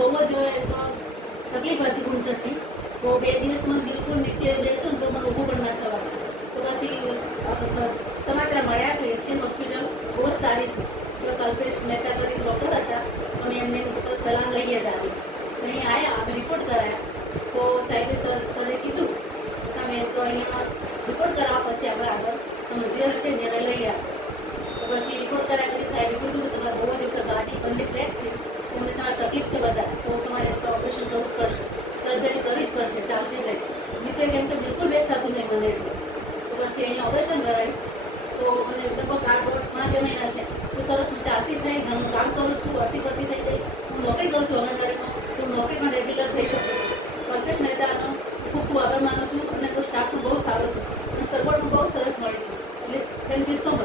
બહુ જ તકલીફ હતી ઘૂંટણની. તો 2 દિવસમાં બિલકુલ નીચે બેસું તો મને ઊભું પણ ના થવાનું. તો પછી સમાચાર મળ્યા કે એસએન હોસ્પિટલ બહુ જ સારી છે. તો કલ્પેશ મહેતા કરીને ડૉક્ટર હતા. અમે એમને સલાહ લઈએ હતા. અહીં આવ્યા, અમે રિપોર્ટ કરાયા. તો સાહેબે સરે કીધું તમે તો અહીંયા રિપોર્ટ કરાવવા પછી આપણે આગળ તમે જે હશે ને એને લઈ આવો. તો પછી રિપોર્ટ કરાયા પછી સાહેબે કીધું કે તમારે બહુ જ ગાડી બંને ક્રેક છે, તમને તમારે તકલીફ છે વધારે, તો તમારે ઓપરેશન કરવું જ પડશે, સર્જરી કરવી જ પડશે, ચાલશે નહીં. નીચે કેમ કે બિલકુલ બેસાતું નહીં મને એટલું. તો પછી અહીંયા ઓપરેશન કરાયું. તો મને લગભગ 8 મહિના થયા. તો સરસ હું ચાલતી થઈ, ઘણું કામ કરું છું, અડધી પડતી થઈ ગઈ. હું નોકરી કરું છું આંગણવાડીમાં, તો નોકરીમાં રેગ્યુલર થઈ શકું છું. કલ્પેશ મહેતાનો ખૂબ ખૂબ આભાર માનું છું. અને તો સ્ટાફ પણ બહુ સારો છે અને સપોર્ટ પણ બહુ સરસ મળે છે. એટલે thank you so much.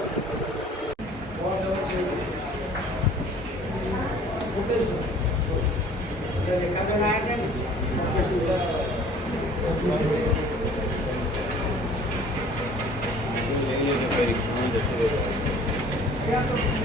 Yeah.